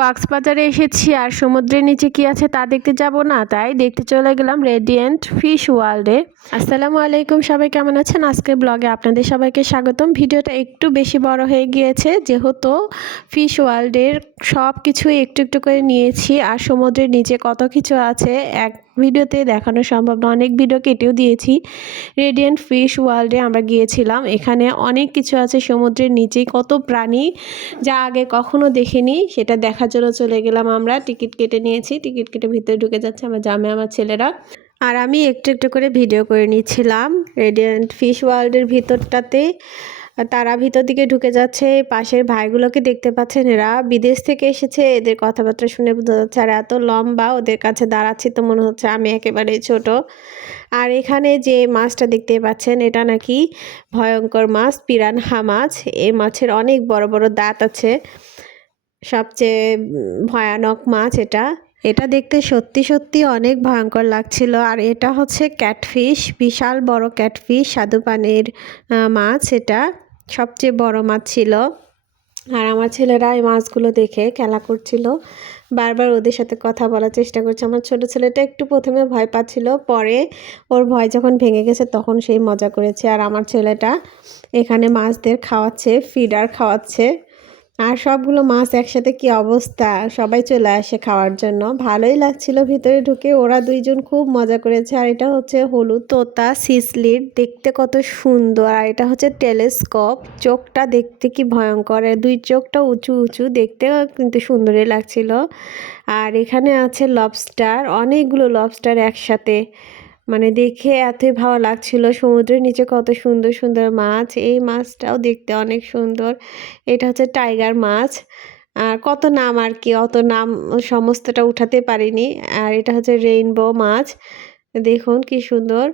কক্সবাজারে এসেছি আর সমুদ্রের নিচে কি আছে তা দেখতে যাব না, তাই দেখতে চলে গেলাম রেডিয়েন্ট ফিশ ওয়ার্ল্ডে আসসালামু আলাইকুম, সবাই কেমন আছেন? আজকের ব্লগে আপনাদের সবাইকে স্বাগতম। ভিডিওটা একটু বেশি বড় হয়ে গিয়েছে, যেহেতু ফিশ ওয়ার্ল্ডের সব কিছুই একটু একটু করে নিয়েছি, আর সমুদ্রের নিচে কত কিছু আছে, এক ভিডিওতে দেখানো সম্ভব না। অনেক ভিডিও কেটেও দিয়েছি। রেডিয়েন্ট ফিশ ওয়ার্ল্ডে আমরা গিয়েছিলাম। এখানে অনেক কিছু আছে সমুদ্রের নিচে। কত প্রাণী যা আগে কখনো দেখিনি, সেটা দেখার জন্য চলে গেলাম আমরা। টিকিট কেটে নিয়েছি। টিকিট কেটে ভিতরে ঢুকে যাচ্ছে আমার জামে আমার ছেলেরা। আর আমি একটু একটু করে ভিডিও করে নিচ্ছিলাম। রেডিয়েন্ট ফিশ ওয়ার্ল্ডের ভিতরটাতে। তারা ভিতর দিকে ঢুকে যাচ্ছে, পাশের ভাইগুলোকে দেখতে পাচ্ছেন এরা। বিদেশ থেকে এসেছে, এদের কথাবার্তা শুনে বোঝা যাচ্ছে, আর এত লম্বা ওদের কাছে দাঁড়াচ্ছি তো মনে হচ্ছে আমি একেবারে ছোট। আর এখানে যে মাছটা দেখতে পাচ্ছেন, এটা নাকি ভয়ঙ্কর মাছ পিরানহা মাছ। এই মাছের অনেক বড় বড় দাঁত আছে। সবচেয়ে ভয়ানক মাছ এটা। এটা দেখতে সত্যি সত্যি অনেক ভয়ঙ্কর লাগছিল। আর এটা হচ্ছে ক্যাটফিশ, বিশাল বড় ক্যাটফিশ স্বাদু পানির মাছ এটা। সবচেয়ে বড় মাছ ছিল। আর আমার ছেলেরা এই মাছগুলো দেখে খেলা করছিল। বারবার ওদের সাথে কথা বলার চেষ্টা করছে। আমার ছোট ছেলেটা একটু প্রথমে ভয় পাচ্ছিল, পরে ওর ভয় যখন ভেঙে গেছে তখন সেই মজা করেছে। আর আমার ছেলেটা এখানে মাছদের খাওয়াচ্ছে ফিডার খাওয়াচ্ছে। আর সবগুলো মাছ একসাথে কি অবস্থা? সবাই চলে আসে খাওয়ার জন্য। ভালোই লাগছিল ভিতরে ঢুকে। ওরা দুইজন খুব মজা করেছে। আর এটা হচ্ছে হলুদ তোতা সিসলিট দেখতে কত সুন্দর। আর এটা হচ্ছে টেলিস্কোপ। চোখটা দেখতে কি ভয়ঙ্কর। দুই চোখটা উঁচু উঁচু। দেখতেও কিন্তু সুন্দরই লাগছিল। আর এখানে আছে লবস্টার অনেকগুলো লবস্টার একসাথে। মানে দেখে এতই ভালো লাগছিল সমুদ্রের নিচে কত সুন্দর সুন্দর মাছ। এই মাছটাও দেখতে অনেক সুন্দর। এটা হচ্ছে টাইগার মাছ। আর কত নাম আর কি, অত নাম সমস্তটা উঠাতে পারিনি। আর এটা হচ্ছে রেইনবো মাছ। দেখুন কি সুন্দর।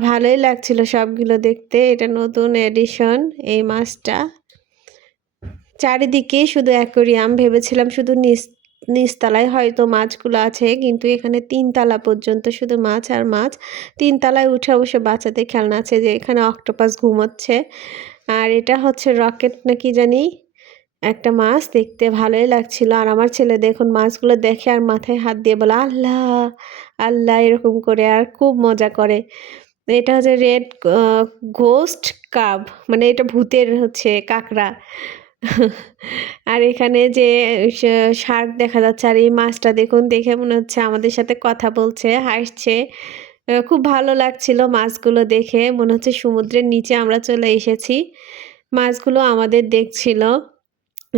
ভালোই লাগছিল সবগুলো দেখতে। এটা নতুন এডিশন এই মাছটা। চারিদিকে শুধু অ্যাকোরিয়াম ভেবেছিলাম শুধু নিচ নিচতলায় হয়তো মাছগুলো আছে, কিন্তু এখানে তিনতলা পর্যন্ত শুধু মাছ আর মাছ। তিনতলায় উঠে অবশ্য বাচ্চাদের খেলনা আছে যে এখানে অক্টোপাস ঘুমোচ্ছে। আর এটা হচ্ছে রকেট নাকি জানি? একটা মাছ, দেখতে ভালোই লাগছিল। আর আমার ছেলে দেখুন মাছগুলো দেখে আর মাথায় হাত দিয়ে বলে, আল্লাহ আল্লাহ, এরকম করে আর খুব মজা করে। এটা হচ্ছে রেড ঘোস্ট কাব মানে এটা ভূতের হচ্ছে কাঁকড়া। আর এখানে যে শার্ক দেখা যাচ্ছে আর এই মাছটা দেখুন, দেখে মনে হচ্ছে আমাদের সাথে কথা বলছে, হাসছে। খুব ভালো লাগছিল মাছগুলো দেখে, মনে হচ্ছে সমুদ্রের নিচে আমরা চলে এসেছি। মাছগুলো আমাদের দেখছিল।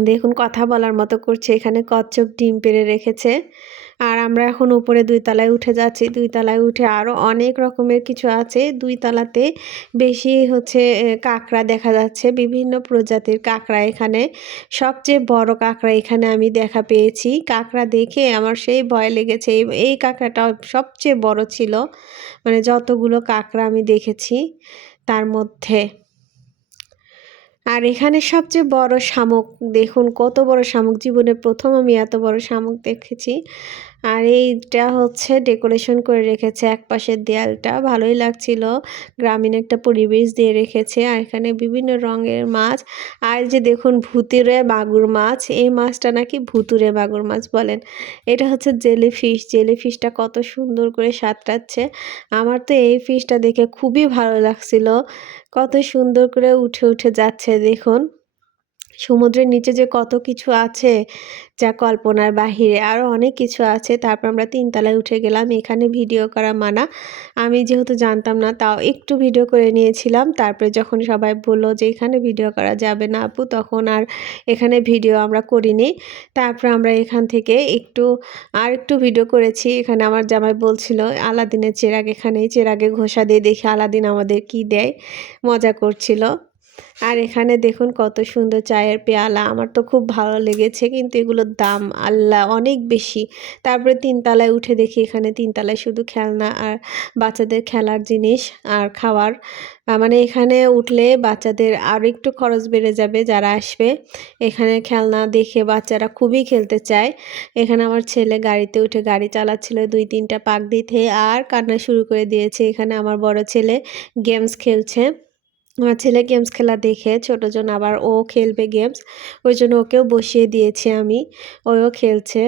দেখুন, কথা বলার মতো করছে, এখানে কচ্ছপ ডিম পেড়ে রেখেছে। আর আমরা এখন উপরে দুই তলায় উঠে যাচ্ছি। দুই তলায় উঠে আরও অনেক রকমের কিছু আছে। দুই তলাতে বেশি হচ্ছে কাঁকড়া দেখা যাচ্ছে। বিভিন্ন প্রজাতির কাঁকড়া এখানে। সবচেয়ে বড় কাঁকড়া এখানে আমি দেখা পেয়েছি। কাঁকড়া দেখে আমার সেই ভয় লেগেছে। এই কাঁকড়াটা সবচেয়ে বড় ছিল। মানে যতগুলো কাঁকড়া আমি দেখেছি তার মধ্যে। আর এখানে সবচেয়ে বড় শামুক, দেখুন কত বড় শামুক জীবনে প্রথম আমি এত বড় শামুক দেখেছি। আর এইটা হচ্ছে ডেকোরেশন করে রেখেছে এক পাশের দেয়ালটা। ভালোই লাগছিল। গ্রামীণ একটা পরিবেশ দিয়ে রেখেছে। আর এখানে বিভিন্ন রঙের মাছ। আর যে দেখুন ভুতুরে বাগুর মাছ, এই মাছটা নাকি ভুতুরে বাগুর মাছ বলেন। এটা হচ্ছে জেলি ফিশ জেলি ফিশটা কত সুন্দর করে সাঁতরাচ্ছে। আমার তো এই ফিশটা দেখে খুবই ভালো লাগছিল। কত সুন্দর করে উঠে উঠে যাচ্ছে দেখুন। সমুদ্রের নিচে যে কত কিছু আছে যা কল্পনার বাহিরে আরও অনেক কিছু আছে, তারপর আমরা তিনতলায় উঠে গেলাম, এখানে ভিডিও করা মানা। আমি যেহেতু জানতাম না, তাও একটু ভিডিও করে নিয়েছিলাম। তারপরে যখন সবাই বলল যে এখানে ভিডিও করা যাবে না আপু, তখন আর এখানে ভিডিও আমরা করিনি। তারপর আমরা এখান থেকে একটু, আর একটু ভিডিও করেছি। এখানে আমার জামাই বলছিল, আলাদিনের চেরাগ এখানে চেরাগে ঘোষা দিয়ে দেখে আলাদিন আমাদের কি দেয়। মজা করছিল। আর এখানে দেখুন কত সুন্দর চায়ের পেয়ালা। আমার তো খুব ভালো লেগেছে, কিন্তু এগুলোর দাম আল্লাহ অনেক বেশি। তারপরে তিনতলায় উঠে দেখি এখানে তিনতলায় শুধু খেলনা আর বাচ্চাদের খেলার জিনিস আর খাওয়ার। মানে এখানে উঠলে বাচ্চাদের আরও একটু খরচ বেড়ে যাবে যারা আসবে। এখানে খেলনা দেখে বাচ্চারা খুবই খেলতে চায়। এখানে আমার ছেলে গাড়িতে উঠে গাড়ি চালাচ্ছিল দুই তিনটা পাক দিতে আর কান্না শুরু করে দিয়েছে। এখানে আমার বড় ছেলে গেমস খেলছে। আমার ছেলে গেমস খেলা দেখে ছোটোজন আবার ও খেলবে গেমস ওই জন্য ওকেও বসিয়ে দিয়েছি আমি ওও খেলছে।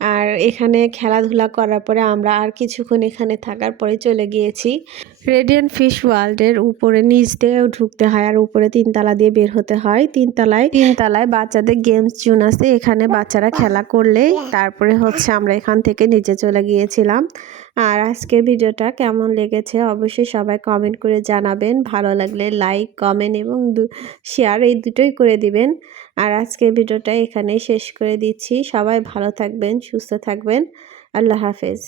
আর এখানে খেলাধুলা করার পরে আমরা আর কিছুক্ষণ এখানে থাকার পরে চলে গিয়েছি। রেডিয়েন্ট ফিশ ওয়ার্ল্ডের উপরে নিচ দিয়েও ঢুকতে হয় আর উপরে তিনতলা দিয়ে বের হতে হয়। তিনতলায় তিনতলায় বাচ্চাদের গেমস জোন আছে। এখানে বাচ্চারা খেলা করলেই তারপরে হচ্ছে আমরা এখান থেকে নিচে চলে গিয়েছিলাম। আর আজকের ভিডিওটা কেমন লেগেছে অবশ্যই সবাই কমেন্ট করে জানাবেন। ভালো লাগলে লাইক কমেন্ট এবং শেয়ার এই দুটোই করে দিবেন। আর আজকের ভিডিওটা এখানেই শেষ করে দিচ্ছি। সবাই ভালো থাকবেন সুস্থ থাকবেন। আল্লাহ হাফেজ।